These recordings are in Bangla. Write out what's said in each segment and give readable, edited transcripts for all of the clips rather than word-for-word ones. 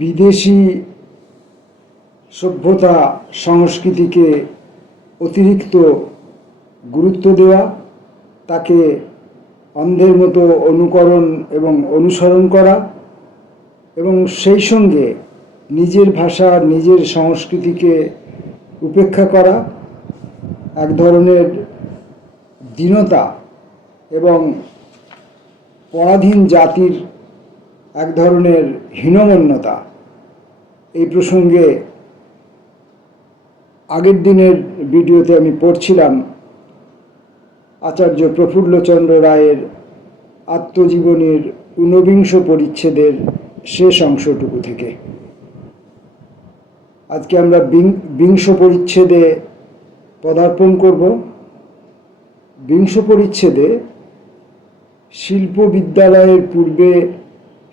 বিদেশি সভ্যতা সংস্কৃতিকে অতিরিক্ত গুরুত্ব দেওয়া, তাকে অন্ধের মতো অনুকরণ এবং অনুসরণ করা এবং সেই সঙ্গে নিজের ভাষা নিজের সংস্কৃতিকে উপেক্ষা করা এক ধরনের দীনতা এবং পরাধীন জাতির এক ধরনের হীনমন্যতা। এই প্রসঙ্গে আগের দিনের ভিডিওতে আমি পড়ছিলাম আচার্য প্রফুল্লচন্দ্র রায়ের আত্মজীবনীর ঊনবিংশ পরিচ্ছেদের শেষ অংশটুকু থেকে। আজকে আমরা বিংশ পরিচ্ছেদে পদার্পণ করব। বিংশ পরিচ্ছেদে শিল্প বিদ্যালয়ের পূর্বে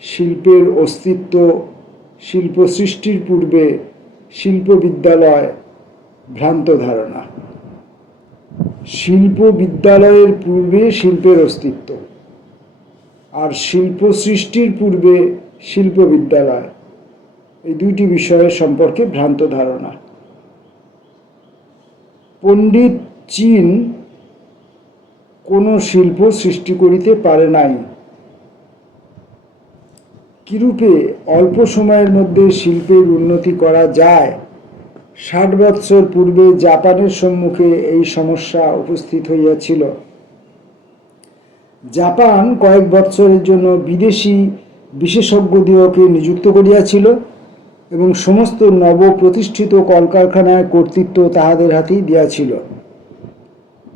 শিল্পের অস্তিত্ব, শিল্প সৃষ্টির পূর্বে শিল্প বিদ্যালয় ভ্রান্ত ধারণা। শিল্প বিদ্যালয়ের পূর্বে শিল্পের অস্তিত্ব আর শিল্প সৃষ্টির পূর্বে শিল্প বিদ্যালয়, এই দুইটি বিষয়ের সম্পর্কে ভ্রান্ত ধারণা। পণ্ডিত চীন কোনো শিল্প সৃষ্টি করিতে পারে নাই। কিরূপে অল্প সময়ের মধ্যে শিল্পের উন্নতি করা যায়, 60 বৎসর পূর্বে জাপানের সম্মুখে এই সমস্যা উপস্থিত হইয়াছিল। জাপান কয়েক বৎসরের জন্য বিদেশি বিশেষজ্ঞদিগকে নিযুক্ত করিয়াছিল এবং সমস্ত নব প্রতিষ্ঠিত কলকারখানায় কর্তৃত্ব তাহাদের হাতেই দিয়াছিল।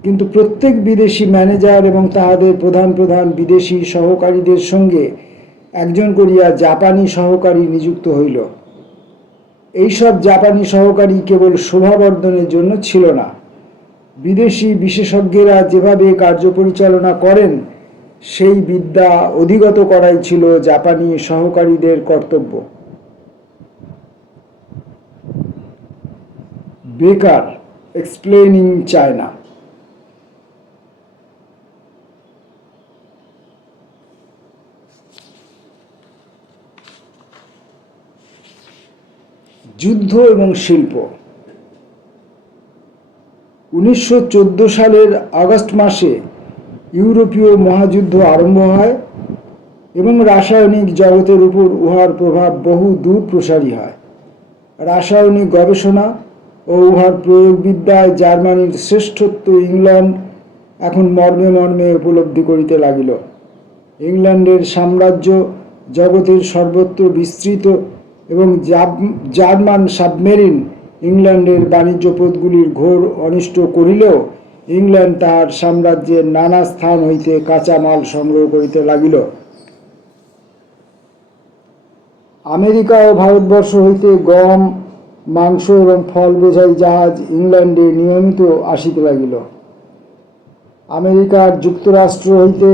কিন্তু প্রত্যেক বিদেশি ম্যানেজার এবং তাহাদের প্রধান প্রধান বিদেশি সহকারীদের সঙ্গে একজন করিয়া জাপানি সহকারী নিযুক্ত হইল। এইসব জাপানি সহকারী কেবল শোভাবর্ধনের জন্য ছিল না। বিদেশি বিশেষজ্ঞেরা যেভাবে কার্য পরিচালনা করেন সেই বিদ্যা অধিগত করাই ছিল জাপানি সহকারীদের কর্তব্য। বেকার এক্সপ্লেইনিং চায়না। যুদ্ধ এবং শিল্প। 1914 সালের আগস্ট মাসে ইউরোপীয় মহাযুদ্ধ আরম্ভ হয় এবং রাসায়নিক জগতের উপর উহার প্রভাব বহু দূর প্রসারী হয়। রাসায়নিক গবেষণা ও উহার প্রয়োগবিদ্যায় জার্মানির শ্রেষ্ঠত্ব ইংল্যান্ড এখন মর্মে মর্মে উপলব্ধি করিতে লাগিল। ইংল্যান্ডের সাম্রাজ্য জগতের সর্বত্র বিস্তৃত এবং জার্মান সাবমেরিন ইংল্যান্ডের বাণিজ্য পথগুলির ঘোর অনিষ্ট করিলেও ইংল্যান্ড তাহার সাম্রাজ্যের নানা স্থান হইতে কাঁচা মাল সংগ্রহ করিতে লাগিল। আমেরিকা ও ভারতবর্ষ হইতে গম, মাংস এবং ফল বোঝাই জাহাজ ইংল্যান্ডে নিয়মিত আসিতে লাগিল। আমেরিকার যুক্তরাষ্ট্র হইতে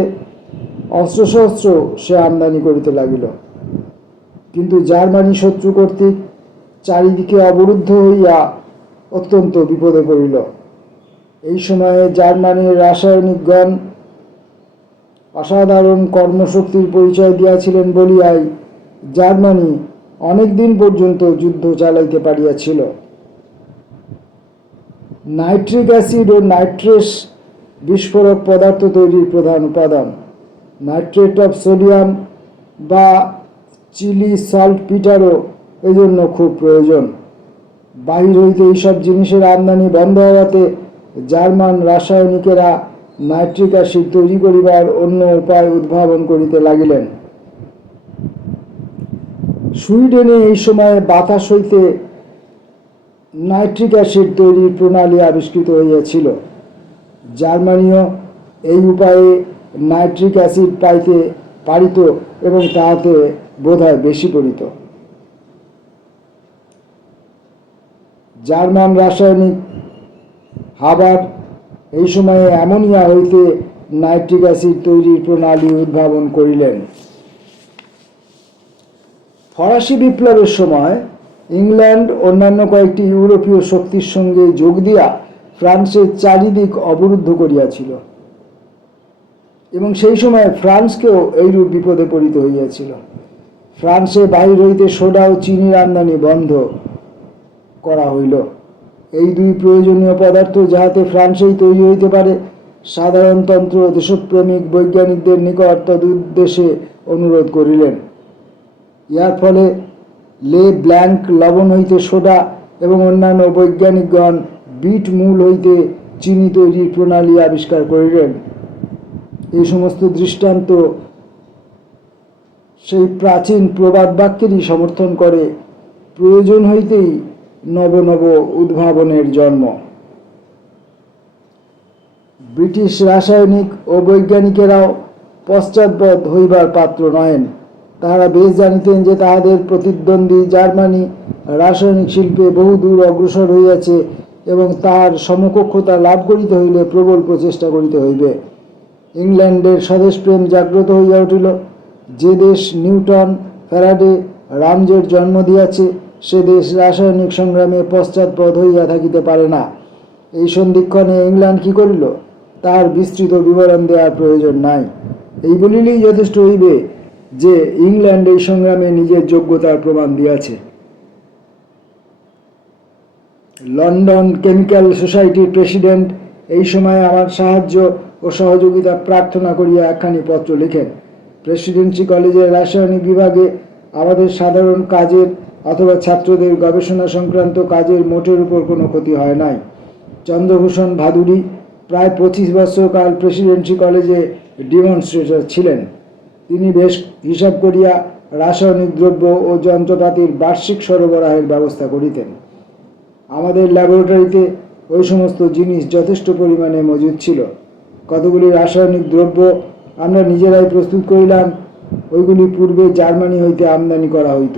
অস্ত্রশস্ত্র সে আমদানি করিতে লাগিল। কিন্তু জার্মানি শত্রু কর্তৃক চারিদিকে অবরুদ্ধ হইয়া অত্যন্ত বিপদে পড়িল। এই সময়ে জার্মানির রাসায়নিকগণ অসাধারণ কর্মশক্তির পরিচয় দিয়াছিলেন বলিয়াই জার্মানি অনেক দিন পর্যন্ত যুদ্ধ চালাইতে পারিয়াছিল। নাইট্রিক অ্যাসিড ও নাইট্রেস বিস্ফোরক পদার্থ তৈরির প্রধান উপাদান। নাইট্রেট অফ সোডিয়াম বা চিলি সল্ট পিটারও এজন্য খুব প্রয়োজন। বাহির হইতে এইসব জিনিসের আমদানি বন্ধ হওয়াতে জার্মান রাসায়নিকেরা নাইট্রিক অ্যাসিড তৈরি করিবার অন্য উপায় উদ্ভাবন করিতে লাগিলেন। সুইডেনে এই সময়ে বাতাস হইতে নাইট্রিক অ্যাসিড তৈরির প্রণালী আবিষ্কৃত হইয়াছিল। জার্মানিও এই উপায়ে নাইট্রিক অ্যাসিড পাইতে পারিত এবং তাহাতে বোধহয় বেশি পড়িত। জার্মান রাসায়নিক হাবার এই সময়ে অ্যামোনিয়া হইতে নাইট্রিক অ্যাসিড তৈরির প্রণালী উদ্ভাবন করিলেন। ফরাসি বিপ্লবের সময় ইংল্যান্ড অন্যান্য কয়েকটি ইউরোপীয় শক্তির সঙ্গে যোগ দিয়া ফ্রান্সের চারিদিক অবরুদ্ধ করিয়াছিল এবং সেই সময় ফ্রান্সকেও এইরূপ বিপদে পড়িতে হইয়াছিল। ফ্রান্সে বাহির হইতে সোডা ও চিনির আমদানি বন্ধ করা হইল। এই দুই প্রয়োজনীয় পদার্থ যাহাতে ফ্রান্সেই তৈরি হইতে পারে, সাধারণতন্ত্র দেশপ্রেমিক বৈজ্ঞানিকদের নিকট তদুদ্দেশ্যে অনুরোধ করিলেন। ইহার ফলে লে ব্ল্যাঙ্ক লবণ হইতে সোডা এবং অন্যান্য বৈজ্ঞানিকগণ বিট মূল হইতে চিনি তৈরির প্রণালী আবিষ্কার করিলেন। এই সমস্ত দৃষ্টান্ত সেই প্রাচীন প্রবাদ বাক্যেরই সমর্থন করে, প্রয়োজন হইতেই নব নব উদ্ভাবনের জন্ম। ব্রিটিশ রাসায়নিক ও বৈজ্ঞানিকেরাও পশ্চাৎপদ হইবার পাত্র নহেন। তাহারা বেশ জানিতেন যে তাহাদের প্রতিদ্বন্দ্বী জার্মানি রাসায়নিক শিল্পে বহু দূর অগ্রসর হইয়াছে এবং তাহার সমকক্ষতা লাভ করিতে হইলে প্রবল প্রচেষ্টা করিতে হইবে। ইংল্যান্ডের স্বদেশপ্রেম জাগ্রত হইয়া উঠিল। যে দেশ নিউটন, ফ্যারাডে, রামজের জন্ম দিয়াছে, সে দেশ রাসায়নিক সংগ্রামে পশ্চাৎপদ হইয়া থাকিতে পারে না। এই সন্ধিক্ষণে ইংল্যান্ড কি করিল, তাহার বিস্তৃত বিবরণ দেওয়ার প্রয়োজন নাই। এই বলিলেই যথেষ্ট হইবে যে ইংল্যান্ড এই সংগ্রামে নিজের যোগ্যতার প্রমাণ দিয়াছে। লন্ডন কেমিক্যাল সোসাইটির প্রেসিডেন্ট এই সময়ে আমার সাহায্য ও সহযোগিতা প্রার্থনা করিয়া একখানি পত্র লিখেন। প্রেসিডেন্সি কলেজের রাসায়নিক বিভাগে আমাদের সাধারণ কাজের অথবা ছাত্রদের গবেষণা সংক্রান্ত কাজের মোটের উপর কোনো ক্ষতি হয় নাই। চন্দ্রভূষণ ভাদুড়ী প্রায় 25 বছর কাল প্রেসিডেন্সি কলেজে ডেমনস্ট্রেটর ছিলেন। তিনি বেশ হিসাব করিয়া রাসায়নিক দ্রব্য ও যন্ত্রপাতির বার্ষিক সরবরাহের ব্যবস্থা করিতেন। আমাদের ল্যাবরেটরিতে ওই সমস্ত জিনিস যথেষ্ট পরিমাণে মজুদ ছিল। কতগুলি রাসায়নিক দ্রব্য আমরা নিজেরাই প্রস্তুত করিলাম, ওইগুলি পূর্বে জার্মানি হইতে আমদানি করা হইত।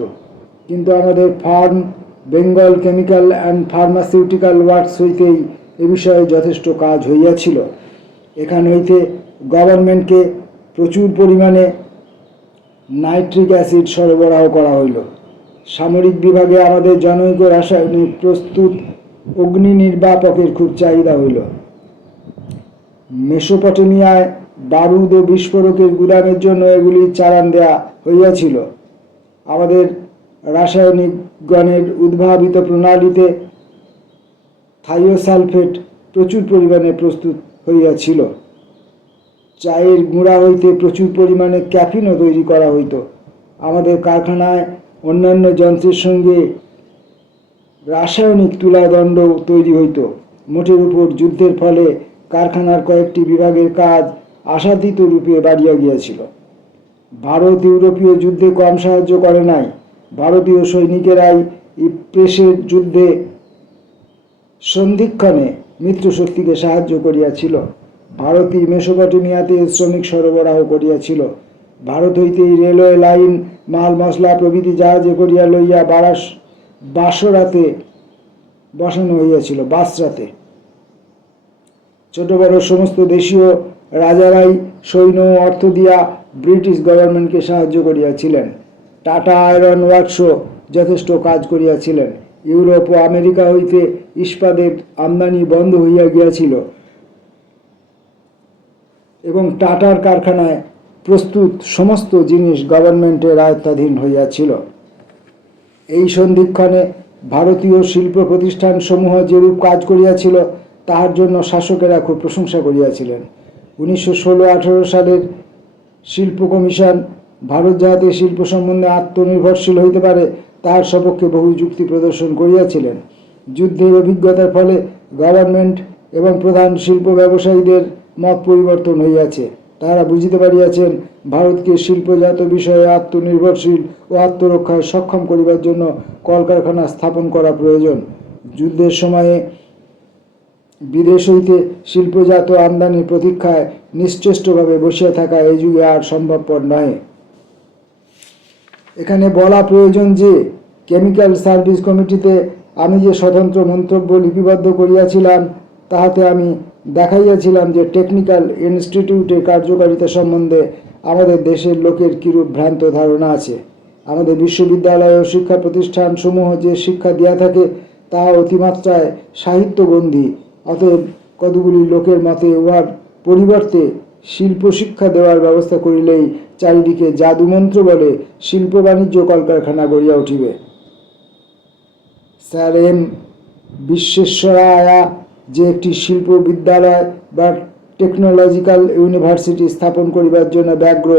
কিন্তু আমাদের farm Bengal chemical and pharmaceutical works হইতেই এ বিষয়ে যথেষ্ট কাজ হইয়াছিল। এখান হইতে গভর্নমেন্টকে প্রচুর পরিমাণে নাইট্রিক অ্যাসিড সরবরাহ করা হইল। সামরিক বিভাগে আমাদের জনৈক রাসায়নিক প্রস্তুত অগ্নি নির্বাপকের খুব চাহিদা হইল। মেসোপটেমিয়ায় বারুদ ও বিস্ফোরকের গুদামের জন্য এগুলি চালান দেয়া হইয়াছিল। আমাদের রাসায়নিকগণের উদ্ভাবিত প্রণালীতে থাইওসালফেট প্রচুর পরিমাণে প্রস্তুত হইয়াছিল। চায়ের গুঁড়া হইতে প্রচুর পরিমাণে ক্যাফিনও তৈরি করা হইত। আমাদের কারখানায় অন্যান্য যন্ত্রের সঙ্গে রাসায়নিক তুলাদণ্ড তৈরি হইত। মোটের উপর যুদ্ধের ফলে কারখানার কয়েকটি বিভাগের কাজ আশাতীত রূপে বাড়িয়া গিয়াছিল। ভারত ইউরোপীয় যুদ্ধে কম সাহায্য করে নাই। ভারতীয় সৈনিকেরাই ইপ্রেসের যুদ্ধে সন্ধিক্ষণে মিত্রশক্তিকে সাহায্য করিয়াছিল। ভারতই মেসোপটেমিয়াতে শ্রমিক সরবরাহ করিয়াছিল। ভারত হইতেই রেলওয়ে লাইন, মাল মশলা প্রভৃতি জাহাজে করিয়া লইয়া বাসরাতে বসানো হইয়াছিল। বাসরাতে ছোট বড় সমস্ত দেশীয় রাজারাই সৈন্য অর্থ দিয়া ব্রিটিশ গভর্নমেন্টকে সাহায্য করিয়াছিলেন। টাটা আয়রন ওয়ার্কসও যথেষ্ট কাজ করিয়াছিলেন। ইউরোপ ও আমেরিকা হইতে ইস্পাতের আমদানি বন্ধ হইয়া গিয়াছিল এবং টাটার কারখানায় প্রস্তুত সমস্ত জিনিস গভর্নমেন্টের আয়ত্তাধীন হইয়াছিল। এই সন্ধিক্ষণে ভারতীয় শিল্প প্রতিষ্ঠান সমূহ যেরূপ কাজ করিয়াছিল তাহার জন্য শাসকেরা খুব প্রশংসা করিয়াছিলেন। 1916-18 সালের শিল্প কমিশন ভারত যাহাতে শিল্প সম্বন্ধে আত্মনির্ভরশীল হইতে পারে তাহার সপক্ষে বহু যুক্তি প্রদর্শন করিয়াছিলেন। যুদ্ধের অভিজ্ঞতার ফলে গভর্নমেন্ট এবং প্রধান শিল্প ব্যবসায়ীদের মত পরিবর্তন হইয়াছে। তাহারা বুঝিতে পারিয়াছেন ভারতকে শিল্পজাত বিষয়ে আত্মনির্ভরশীল ও আত্মরক্ষায় সক্ষম করিবার জন্য কলকারখানা স্থাপন করা প্রয়োজন। যুদ্ধের সময়ে বিদেশ হইতে শিল্পজাত আমদানির প্রতীক্ষায় নিশ্চেষ্টভাবে বসিয়া থাকা এই যুগে আর সম্ভবপর নয়। এখানে বলা প্রয়োজন যে কেমিক্যাল সার্ভিস কমিটিতে আমি যে স্বতন্ত্র মন্তব্য লিপিবদ্ধ করিয়াছিলাম তাহাতে আমি দেখাইয়াছিলাম যে টেকনিক্যাল ইনস্টিটিউটের কার্যকারিতা সম্বন্ধে আমাদের দেশের লোকের কিরূপ ভ্রান্ত ধারণা আছে। আমাদের বিশ্ববিদ্যালয় ও শিক্ষা প্রতিষ্ঠান সমূহ যে শিক্ষা দিয়া থাকে তাহা অতিমাত্রায় সাহিত্যগন্ধি। অতএব কতগুলি লোকের মতে উহার পরিবর্তে শিল্প শিক্ষা দেওয়ার ব্যবস্থা করিলেই চারিদিকে জাদুমন্ত্র বলে শিল্প বাণিজ্য কলকারখানা গড়িয়া উঠিবে। স্যার এম বিশ্বেশ্বরায়া যে একটি শিল্প বিদ্যালয় বা টেকনোলজিক্যাল ইউনিভার্সিটি স্থাপন করিবার জন্য ব্যগ্র,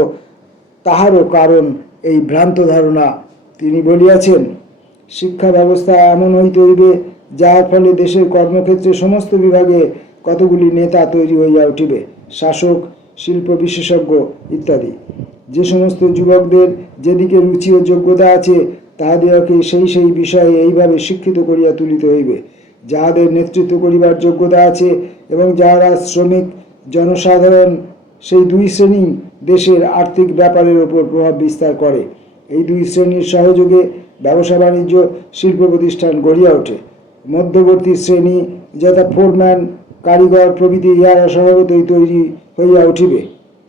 তাহারও কারণ এই ভ্রান্ত ধারণা। তিনি বলিয়াছেন, শিক্ষা ব্যবস্থা এমন হইতে হইবে যাহার ফলে দেশের কর্মক্ষেত্রে সমস্ত বিভাগে কতগুলি নেতা তৈরি হইয়া উঠিবে, শাসক, শিল্প বিশেষজ্ঞ ইত্যাদি। যে সমস্ত যুবকদের যেদিকে রুচি ও যোগ্যতা আছে তাহাদিগকে সেই সেই বিষয়ে এইভাবে শিক্ষিত করিয়া তুলিতে হইবে। যাহাদের নেতৃত্ব করিবার যোগ্যতা আছে এবং যাহারা শ্রমিক জনসাধারণ, সেই দুই শ্রেণী দেশের আর্থিক ব্যাপারের ওপর প্রভাব বিস্তার করে। এই দুই শ্রেণীর সহযোগে ব্যবসা বাণিজ্য শিল্প প্রতিষ্ঠান গড়িয়া ওঠে। মধ্যবর্তী শ্রেণী যথা ফোরম্যান, কারিগর প্রভৃতি ইহারা স্বভাবতই তৈরি হইয়া উঠিবে।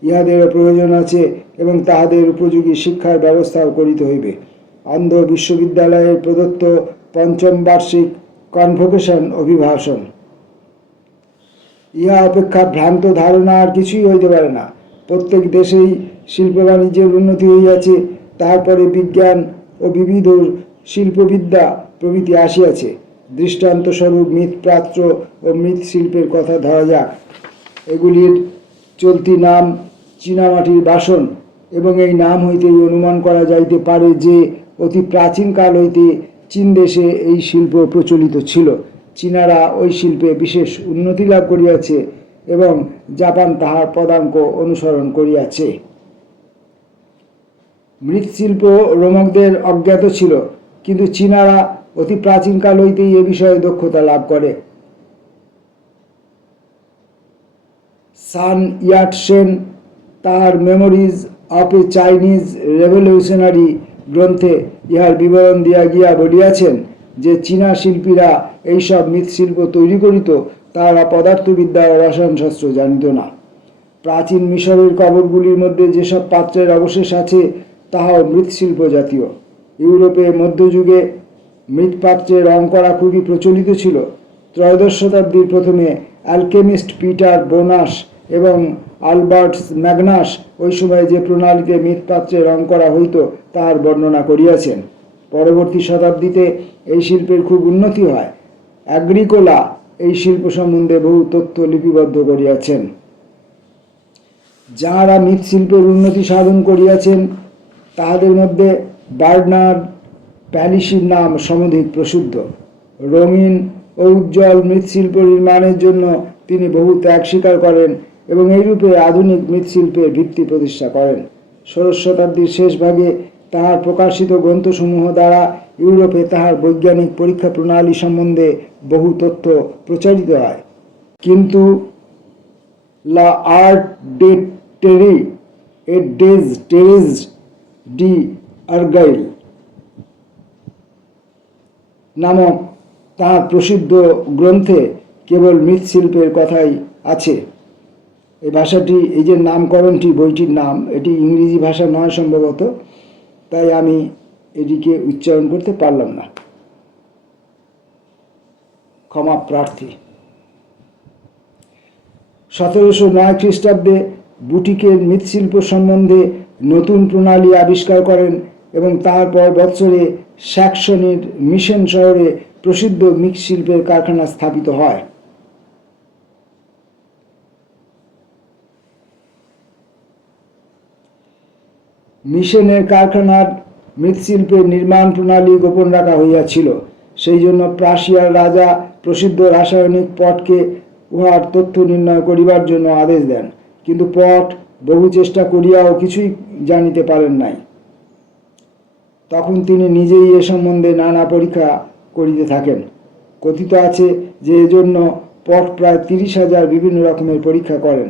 ইহাদেরও প্রয়োজন আছে এবং তাহাদের উপযোগী শিক্ষার ব্যবস্থাও করিতে হইবে। অন্ধ বিশ্ববিদ্যালয়ের প্রদত্ত পঞ্চম বার্ষিক কনভোকেশন অভিভাষণ ইহা অপেক্ষা ভ্রান্ত ধারণা আর কিছুই হইতে পারে না। প্রত্যেক দেশেই শিল্প বাণিজ্যের উন্নতি হইয়াছে, তারপরে বিজ্ঞান ও বিবিধ শিল্পবিদ্যা প্রভৃতি আসিয়াছে। দৃষ্টান্তস্বরূপ মৃৎপাত্র ও মৃৎশিল্পের কথা ধরা যাক। এগুলির চলতি নাম চীনামাটির বাসন, এবং এই নাম হইতেই অনুমান করা যাইতে পারে যে অতি প্রাচীনকাল হইতে চীন দেশে এই শিল্প প্রচলিত ছিল। চীনারা ওই শিল্পে বিশেষ উন্নতি লাভ করিয়াছে এবং জাপান তাহার পদাঙ্ক অনুসরণ করিয়াছে। মৃৎশিল্প রোমকদের অজ্ঞাত ছিল, কিন্তু চীনারা অতি প্রাচীনকাল হইতেই এ বিষয়ে দক্ষতা লাভ করে। সান ইয়াটসেন তাহার memories of A Chinese revolutionary গ্রন্থে ইহার বিবরণ দিয়া গিয়া বলিয়াছেন যে চীনা শিল্পীরা এইসব মৃৎশিল্প তৈরি করিত, তাহারা পদার্থবিদ্যা ও রসায়নশাস্ত্র জানিত না। প্রাচীন মিশরের কবরগুলির মধ্যে যেসব পাত্রের অবশেষ আছে তাহাও মৃৎশিল্প জাতীয়। ইউরোপে মধ্যযুগে মৃৎপাত্রে রং করা খুবই প্রচলিত ছিল। ত্রয়োদশ শতাব্দীর প্রথমে অ্যালকেমিস্ট পিটার বোনাস এবং আলবার্টস ম্যাগনাস ওই সময় যে প্রণালীতে মৃৎপাত্রে রং করা হইত তাহার বর্ণনা করিয়াছেন। পরবর্তী শতাব্দীতে এই শিল্পের খুব উন্নতি হয়। অ্যাগ্রিকোলা এই শিল্প সম্বন্ধে বহু তথ্য লিপিবদ্ধ করিয়াছেন। যাহারা মৃৎশিল্পের উন্নতি সাধন করিয়াছেন তাহাদের মধ্যে বার্নার্ড প্যালিসির নাম সমধিক প্রসিদ্ধ। রঙিন ও উজ্জ্বল মৃৎশিল্প নির্মাণের জন্য তিনি বহু ত্যাগ স্বীকার করেন এবং এইরূপে আধুনিক মৃৎশিল্পের ভিত্তি প্রতিষ্ঠা করেন। ষোড়শ শতাব্দীর শেষ ভাগে তাহার প্রকাশিত গ্রন্থসমূহ দ্বারা ইউরোপে তাহার বৈজ্ঞানিক পরীক্ষা প্রণালী সম্বন্ধে বহু তথ্য প্রচারিত হয়। কিন্তু লা আর্ট ডে টেরি এ ডেজ টেরেজ ডি আর্গাইল নামক তাহার প্রসিদ্ধ গ্রন্থে কেবল মৃৎশিল্পের কথাই আছে। এই ভাষাটি, এই যে নামকরণটি, বইটির নাম, এটি ইংরেজি ভাষা নয় সম্ভবত, তাই আমি এটিকে উচ্চারণ করতে পারলাম না, ক্ষমা প্রার্থী। 1709 খ্রিস্টাব্দে বুটিকের মৃৎশিল্প সম্বন্ধে নতুন প্রণালী আবিষ্কার করেন এবং তাহার পর বৎসরে স্যাক্সনির মিশন শহরে প্রসিদ্ধ মৃৎশিল্পের কারখানা স্থাপিত হয়। মিশনের কারখানার মৃৎশিল্পের নির্মাণ প্রণালী গোপন রাখা হইয়াছিল। সেই জন্য প্রাশিয়ার রাজা প্রসিদ্ধ রাসায়নিক পটকে উহার তথ্য নির্ণয় করিবার জন্য আদেশ দেন, কিন্তু পট বহু চেষ্টা করিয়াও কিছুই জানিতে পারেন নাই। তখন তিনি নিজেই এ সম্বন্ধে নানা পরীক্ষা করিতে থাকেন। কথিত আছে যে এজন্য পট প্রায় 30,000 বিভিন্ন রকমের পরীক্ষা করেন।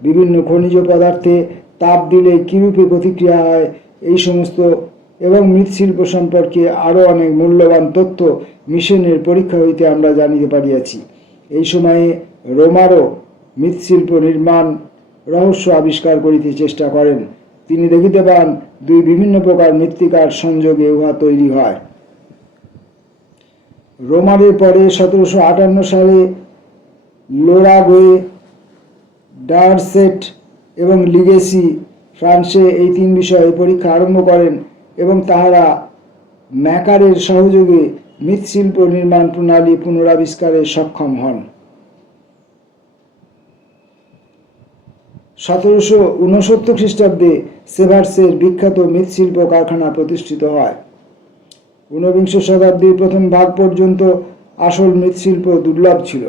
বিভিন্ন খনিজ পদার্থে তাপ দিলে কিরূপে প্রতিক্রিয়া হয় এই সমস্ত এবং মৃৎশিল্প সম্পর্কে আরও অনেক মূল্যবান তথ্য মিশনের পরীক্ষা হইতে আমরা জানিতে পারিয়াছি। এই সময়ে রোমারও মৃৎশিল্প নির্মাণ রহস্য আবিষ্কার করিতে চেষ্টা করেন। তিনি দেখিতে পান দুই বিভিন্ন প্রকার মৃত্তিকার সংযোগে উহা তৈরি হয়। রোমারের পরে 1758 সালে লোরাগোয়ে, ডারসেট এবং লিগেসি ফ্রান্সে এই 3 বিষয়ে পরীক্ষা আরম্ভ করেন এবং তাহারা ম্যাকারের সহযোগে মৃৎশিল্প নির্মাণ প্রণালী পুনরাবিষ্কারে সক্ষম হন। 1769 খ্রিস্টাব্দে সেভার্সের বিখ্যাত মৃৎশিল্প কারখানা প্রতিষ্ঠিত হয়। 19বিংশ শতাব্দীর প্রথম ভাগ পর্যন্ত আসল মৃৎশিল্প দুর্লভ ছিল।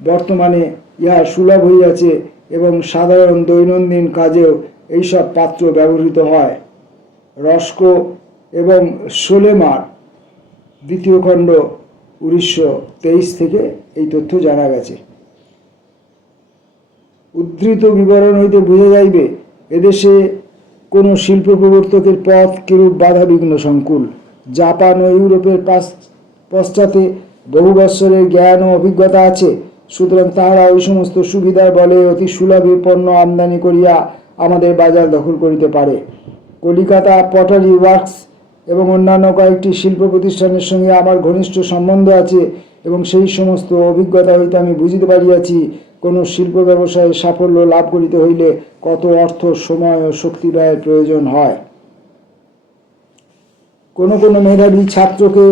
বর্তমানে ইহা সুলভ হইয়াছে এবং সাধারণ দৈনন্দিন কাজেও এইসব পাত্র ব্যবহৃত হয়। রস্কো এবং সোলেমার 2য় খণ্ড 1923 থেকে এই তথ্য জানা গেছে। উদ্ধৃত বিবরণ হইতে বোঝা যাইবে এদেশে কোনো শিল্প প্রবর্তকের পথ কিরূপ বাধাবিঘ্ন সংকুল। জাপান ও ইউরোপের পশ্চাতে বহু বৎসরের জ্ঞান ও অভিজ্ঞতা আছে, সুতরাং তাহারা ওই সমস্ত সুবিধার বলে অতি সুলভে পণ্য আমদানি করিয়া আমাদের বাজার দখল করিতে পারে। কলিকাতা পটারি ওয়ার্কস এবং অন্যান্য কয়েকটি শিল্প প্রতিষ্ঠানের সঙ্গে আমার ঘনিষ্ঠ সম্বন্ধ আছে এবং সেই সমস্ত অভিজ্ঞতা হইতে আমি বুঝিতে পারিয়াছি কোনো শিল্প ব্যবসায়ে সাফল্য লাভ করিতে হইলে কত অর্থ, সময় ও শক্তি ব্যয়ের প্রয়োজন হয়। কোনো কোনো মেধাবী ছাত্রকে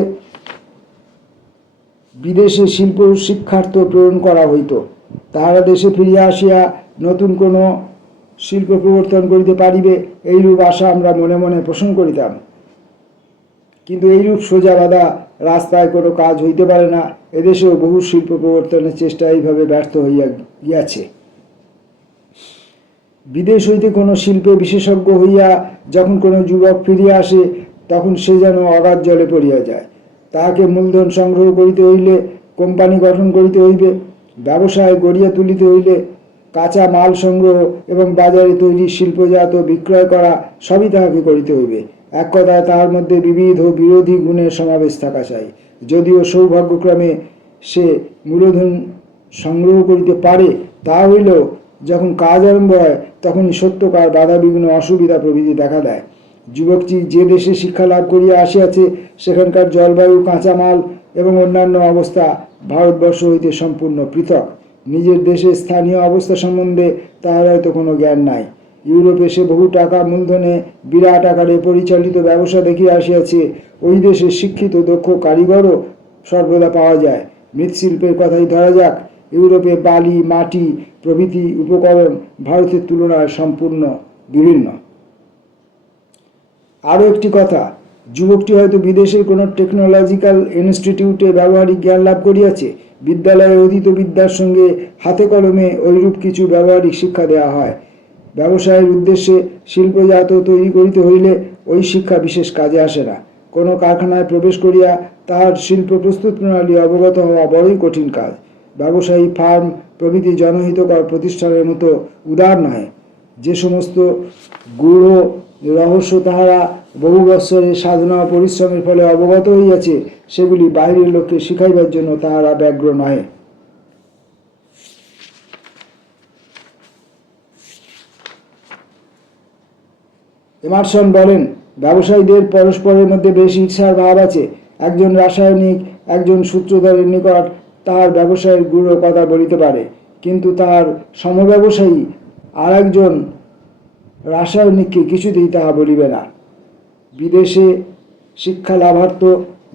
বিদেশে শিল্প শিক্ষার্থ প্রেরণ করা হইত। তাহারা দেশে ফিরিয়া আসিয়া নতুন কোনো শিল্প প্রবর্তন করিতে পারিবে, এইরূপ আশা আমরা মনে মনে পোষণ করিতাম। কিন্তু এইরূপ সোজা বাঁধা রাস্তায় কোনো কাজ হইতে পারে না। এদেশেও বহু শিল্প প্রবর্তনের চেষ্টা এইভাবে ব্যর্থ হইয়া গিয়াছে। বিদেশ হইতে কোনো শিল্পে বিশেষজ্ঞ হইয়া যখন কোনো যুবক ফিরিয়া আসে তখন সে যেন অগাধ জলে পড়িয়া যায়। তাহাকে মূলধন সংগ্রহ করিতে হইলে কোম্পানি গঠন করিতে হইবে, ব্যবসায় গড়িয়া তুলিতে হইলে কাঁচা মাল সংগ্রহ এবং বাজারে তৈরি শিল্পজাত বিক্রয় করা সবই তাহাকে করিতে হইবে। এক কথায় তাহার মধ্যে বিবিধ ও বিরোধী গুণের সমাবেশ থাকা চাই। যদিও সৌভাগ্যক্রমে সে মূলধন সংগ্রহ করিতে পারে, তা হইলেও যখন কাজ আরম্ভ হয় তখনই সত্যকার বাধাবিঘ্ন, অসুবিধা প্রভৃতি দেখা দেয়। যুবকটি যে দেশে শিক্ষা লাভ করিয়া আসিয়াছে সেখানকার জলবায়ু, কাঁচামাল এবং অন্যান্য অবস্থা ভারতবর্ষ হইতে সম্পূর্ণ পৃথক। নিজের দেশের স্থানীয় অবস্থা সম্বন্ধে তাহার হয়তো কোনো জ্ঞান নাই। ইউরোপে সে বহু টাকা মূলধনে বিরাট আকারে পরিচালিত ব্যবসা দেখিয়া আসিয়াছে। ওই দেশে শিক্ষিত দক্ষ কারিগরও সর্বদা পাওয়া যায়। মৃৎশিল্পের কথাই ধরা যাক, ইউরোপে বালি, মাটি প্রভৃতি উপকরণ ভারতের তুলনায় সম্পূর্ণ বিভিন্ন। আরও একটি কথা, যুবকটি হয়তো বিদেশের কোনো টেকনোলজিক্যাল ইনস্টিটিউটে ব্যবহারিক জ্ঞান লাভ করিয়াছে। বিদ্যালয়ে অধীত বিদ্যার সঙ্গে হাতে কলমে ঐরূপ কিছু ব্যবহারিক শিক্ষা দেওয়া হয়। ব্যবসায়ের উদ্দেশ্যে শিল্পজাত তৈরি করিতে হইলে ওই শিক্ষা বিশেষ কাজে আসে না। কোনো কারখানায় প্রবেশ করিয়া তাহার শিল্প প্রস্তুত প্রণালী অবগত হওয়া বড়ই কঠিন কাজ। ব্যবসায়ী, ফার্ম প্রভৃতি জনহিতকর প্রতিষ্ঠানের মতো উদার নয়। যে সমস্ত গূঢ় রহস্য তাহারা বহু বৎসরের সাধনা ও পরিশ্রমের ফলে অবগত হইয়াছে, সেগুলি বাহিরের লোককে শিখাইবার জন্য তাহারা ব্যগ্র নহে। এমারসন বলেন, ব্যবসায়ীদের পরস্পরের মধ্যে বেশ ঈর্ষার ভাব আছে। একজন রাসায়নিক একজন সূত্রধরের নিকট তাহার ব্যবসায়ের গূঢ় কথা বলিতে পারে, কিন্তু তাহার সমব্যবসায়ী আর একজন রাসায়নিককে কিছুতেই তাহা বলিবে না। বিদেশে শিক্ষা লাভার্থ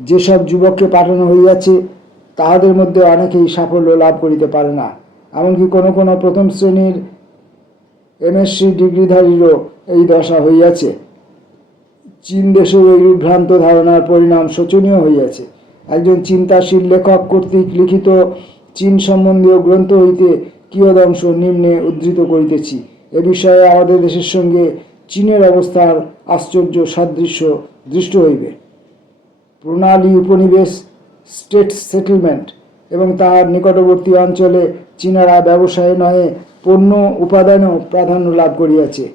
যেসব যুবককে পাঠানো হইয়াছে তাহাদের মধ্যে অনেকেই সাফল্য লাভ করিতে পারে না। এমনকি কোনো কোনো প্রথম শ্রেণীর এমএসসি ডিগ্রিধারীরও এই দশা হইয়াছে। চীন দেশেও এইরূপ ভ্রান্ত ধারণার পরিণাম শোচনীয় হইয়াছে। একজন চিন্তাশীল লেখক কর্তৃক লিখিত চীন সম্বন্ধীয় গ্রন্থ হইতে কিয়দংশ নিম্নে উদ্ধৃত করিতেছি। এ বিষয়ে আমাদের দেশের সঙ্গে চীনের অবস্থার আশ্চর্য সাদৃশ্য দৃষ্ট হইবে। প্রণালী, উপনিবেশ, স্টেট সেটেলমেন্ট এবং তাহার নিকটবর্তী অঞ্চলে চীনারা ব্যবসায়ে নহে পণ্য উপাদানেও প্রাধান্য লাভ করিয়াছে।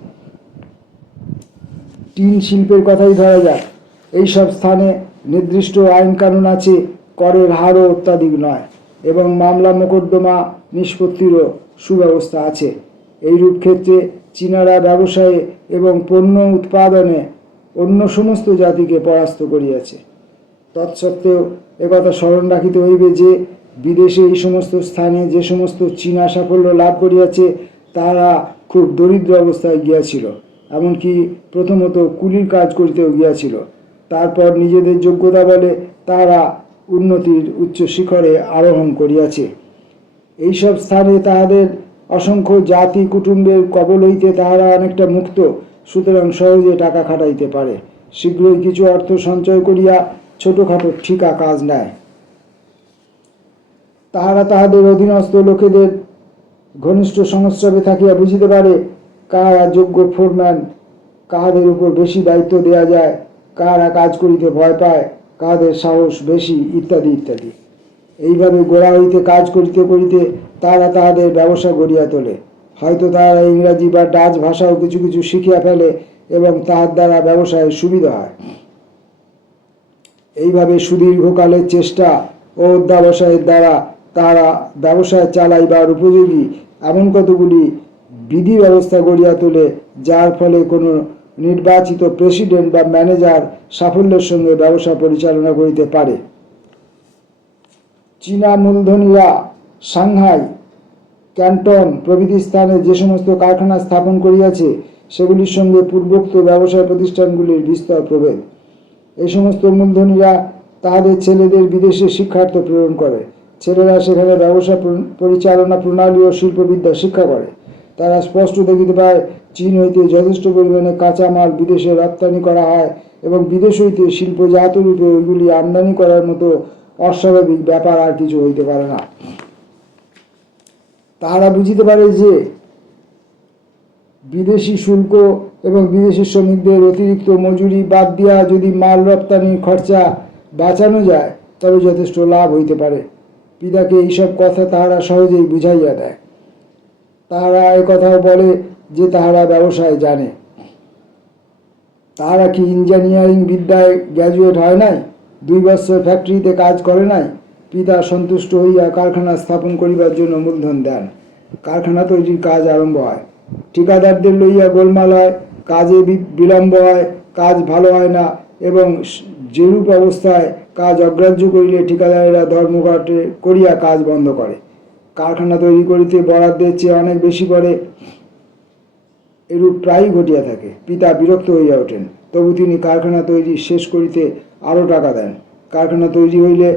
টিন শিল্পের কথাই ধরা যাক, এইসব স্থানে নির্দিষ্ট আইন কানুন আছে, করের হারও অত্যাধিক নয় এবং মামলা মোকদ্দমা নিষ্পত্তিরও সুব্যবস্থা আছে। এইরূপ ক্ষেত্রে চীনারা ব্যবসায়ে এবং পণ্য উৎপাদনে অন্য সমস্ত জাতিকে পরাস্ত করিয়াছে। তৎসত্ত্বেও একথা স্মরণ রাখিতে হইবে যে বিদেশে এই সমস্ত স্থানে যে সমস্ত চীনা সাফল্য লাভ করিয়াছে তারা খুব দরিদ্র অবস্থায় গিয়াছিল, এমনকি প্রথমত কুলির কাজ করিতেও গিয়াছিল। তারপর নিজেদের যোগ্যতা বলে তাহারা উন্নতির উচ্চ শিখরে আরোহণ করিয়াছে। এইসব স্থানে তাহাদের অসংখ্য জাতি কুটুম্বের কবল হইতে তাহারা অনেকটা মুক্ত, সুতরাং সহজে টাকা খাটাইতে পারে। শীঘ্রই কিছু অর্থ সঞ্চয় করিয়া ছোটোখাটো ঠিকা কাজ নেয়। তাহারা তাহাদের অধীনস্থ লোকেদের ঘনিষ্ঠ সংস্রবে থাকিয়া বুঝিতে পারে কাহারা যোগ্য ফোরম্যান, কাহাদের উপর বেশি দায়িত্ব দেয়া যায়, কাহারা কাজ করিতে ভয় পায়, কাহাদের সাহস বেশি, ইত্যাদি ইত্যাদি। এইভাবে গোড়া হইতে কাজ করিতে করিতে তাহারা তাহাদের ব্যবসা গড়িয়া তোলে। হয়তো তাহারা ইংরাজি বা ডাচ ভাষাও কিছু কিছু শিখিয়া ফেলে এবং তাহার দ্বারা ব্যবসায় সুবিধা হয়। এইভাবে সুদীর্ঘকালের চেষ্টা ও অধ্যাবসায়ের দ্বারা তাহারা ব্যবসায় চালাইবার উপযোগী এমন কতগুলি বিধি ব্যবস্থা গড়িয়া তোলে, যার ফলে কোনো নির্বাচিত প্রেসিডেন্ট বা ম্যানেজার সাফল্যের সঙ্গে ব্যবসা পরিচালনা করিতে পারে। চীনা মূলধনীরা সাংহাই, ক্যান্টন প্রভৃতি স্থানে যে সমস্ত কারখানা স্থাপন করিয়াছে, সেগুলির সঙ্গে পূর্বোক্ত ব্যবসায় প্রতিষ্ঠানগুলির বিস্তর প্রভেদ। এই সমস্ত মূলধনীরা তাহাদের ছেলেদের বিদেশে শিক্ষার্থ প্রেরণ করে। ছেলেরা সেখানে ব্যবসা পরিচালনা প্রণালী ও শিল্পবিদ্যা শিক্ষা করে। তারা স্পষ্ট দেখিতে পায় চীন হইতে যথেষ্ট পরিমাণে কাঁচামাল বিদেশে রপ্তানি করা হয় এবং বিদেশ হইতে শিল্পজাত রূপে ওইগুলি আমদানি করার মতো অস্বাভাবিক ব্যাপার আর কিছু হইতে পারে না। তাহারা বুঝিতে পারে যে বিদেশি শুল্ক এবং বিদেশি শ্রমিকদের অতিরিক্ত মজুরি বাদ দিয়া যদি মাল রপ্তানির খরচা বাঁচানো যায় তবে যথেষ্ট লাভ হইতে পারে। পিতাকে এইসব কথা তাহারা সহজেই বুঝাইয়া দেয়। তাহারা একথাও বলে যে তাহারা ব্যবসায় জানে। তাহারা কি ইঞ্জিনিয়ারিং বিদ্যায় গ্র্যাজুয়েট হয় নাই? 2 বছর ফ্যাক্টরিতে কাজ করে নাই? পিতা সন্তুষ্ট হইয়া কারখানা স্থাপন করিবার জন্য মূলধন দেন। কারখানা তৈরির কাজ আরম্ভ হয়। ঠিকাদারদের লইয়া গোলমাল হয়, কাজে বিলম্ব হয়, কাজ ভালো হয় না এবং যেরূপ অবস্থায় কাজ অগ্রাহ্য করিলে ঠিকাদারেরা ধর্মঘট করিয়া কাজ বন্ধ করে। কারখানা তৈরি করিতে বরাদ্দের চেয়ে অনেক বেশি করে, এরূপ প্রায়ই ঘটিয়া থাকে। পিতা বিরক্ত হইয়া ওঠেন, তবু তিনি কারখানা তৈরি শেষ করিতে আরও টাকা দেন। কারখানা তৈরি হইলে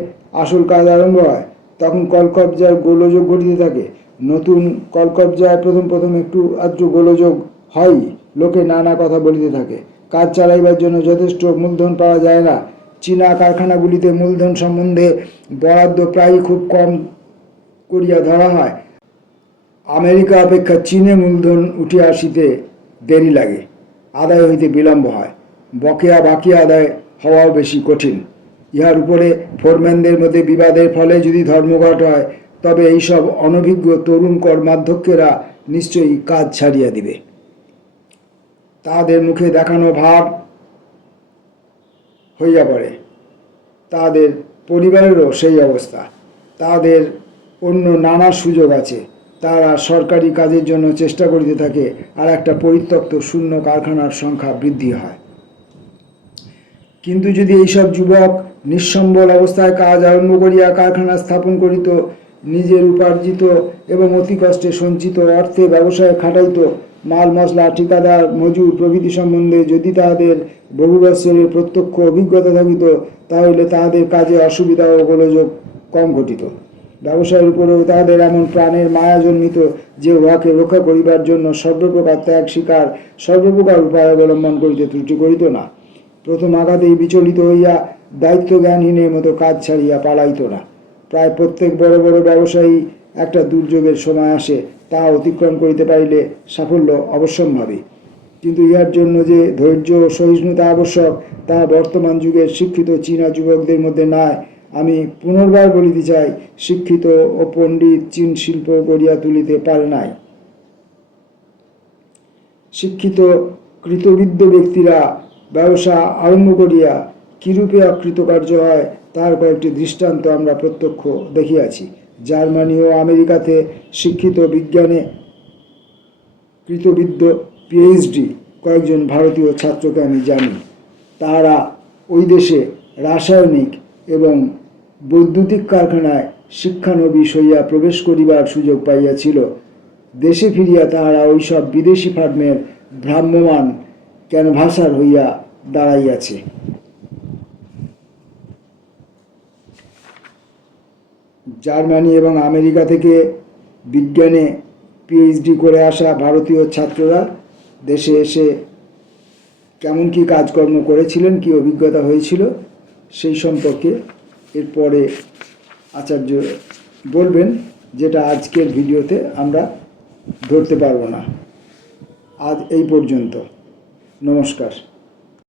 আসল কাজ আরম্ভ হয়। তখন কলকবজার গোলযোগ ঘটিতে থাকে। নতুন কলকবজায় প্রথম প্রথম একটু আধটু গোলযোগ হয়, লোকে নানা কথা বলিতে থাকে। কাজ চালাইবার জন্য যথেষ্ট মূলধন পাওয়া যায় না। চীনা কারখানাগুলিতে মূলধন সম্বন্ধে বরাদ্দ প্রায়ই খুব কম করিয়া ধরা হয়। আমেরিকা অপেক্ষা চীনে মূলধন উঠিয়া আসিতে দেরি লাগে, আদায় হইতে বিলম্ব হয়। বকেয়া বাকি আদায় হওয়াও বেশি কঠিন। ইহার উপরে ফোরম্যানদের মধ্যে বিবাদের ফলে যদি ধর্মঘট হয়, তবে এইসব অনভিজ্ঞ তরুণ কর্মাধ্যক্ষেরা নিশ্চয়ই কাজ ছাড়িয়া দিবে। তাহাদের মুখে দেখানো ভাব হইয়া পড়ে। তাহাদের পরিবারেরও সেই অবস্থা। তাহাদের অন্য নানা সুযোগ আছে। তারা সরকারি কাজের জন্য চেষ্টা করিতে থাকে, আর একটা পরিত্যক্ত শূন্য কারখানার সংখ্যা বৃদ্ধি হয়। কিন্তু যদি এইসব যুবক নিঃসম্বল অবস্থায় কাজ আরম্ভ করিয়া কারখানা স্থাপন করিত, নিজের উপার্জিত এবং অতি কষ্টে সঞ্চিত অর্থে ব্যবসায় খাটাইত, মাল মশলা, ঠিকাদার, মজুর প্রভৃতি সম্বন্ধে যদি তাহাদের বহু বৎসরের প্রত্যক্ষ অভিজ্ঞতা থাকিত, তাহলে তাহাদের কাজে অসুবিধা ও গোলযোগ কম ঘটিত। ব্যবসায়ের উপরেও তাহাদের এমন প্রাণের মায়া জন্মিত যে উহাকে রক্ষা করিবার জন্য সর্বপ্রকার ত্যাগ স্বীকার, সর্বপ্রকার উপায় অবলম্বন করিতে ত্রুটি করিত না। প্রথম আঘাতেই বিচলিত হইয়া দায়িত্ব জ্ঞানহীনের মতো কাজ ছাড়িয়া পালাইত না। প্রায় প্রত্যেক বড় বড় ব্যবসায়ী একটা দুর্যোগের সময় আসে, তাহা অতিক্রম করিতে পারিলে সাফল্য অবশ্যম্ভাবী। কিন্তু ইহার জন্য যে ধৈর্য ও সহিষ্ণুতা আবশ্যক, তাহা বর্তমান যুগের শিক্ষিত চীনা যুবকদের মধ্যে নাই। আমি পুনর্বার বলিতে চাই, শিক্ষিত ও পণ্ডিত চীন শিল্প গড়িয়া তুলিতে পারে নাই। শিক্ষিত কৃতবিদ্য ব্যক্তিরা ব্যবসা আরম্ভ করিয়া কিরূপে অকৃতকার্য হয়, তার কয়েকটি দৃষ্টান্ত আমরা প্রত্যক্ষ দেখিয়াছি। জার্মানি ও আমেরিকাতে শিক্ষিত বিজ্ঞানে কৃতবিদ্য PhD কয়েকজন ভারতীয় ছাত্রকে আমি জানি। তাহারা ওই দেশে রাসায়নিক এবং বৈদ্যুতিক কারখানায় শিক্ষানবিশ হইয়া প্রবেশ করিবার সুযোগ পাইয়াছিল। দেশে ফিরিয়া তাহারা ওইসব বিদেশি ফার্মের ভ্রাম্যমান ক্যানভাসার হইয়া দাঁড়াইয়াছে। জার্মানি এবং আমেরিকা থেকে বিজ্ঞানে পিএইচডি করে আসা ভারতীয় ছাত্ররা দেশে এসে কেমন কি কাজকর্ম করেছিলেন, কি অভিজ্ঞতা হয়েছিল, সেই সম্পর্কে এরপরে আচার্য বলবেন, যেটা আজকের ভিডিওতে আমরা ধরতে পারবো না। আজ এই পর্যন্ত। নমস্কার।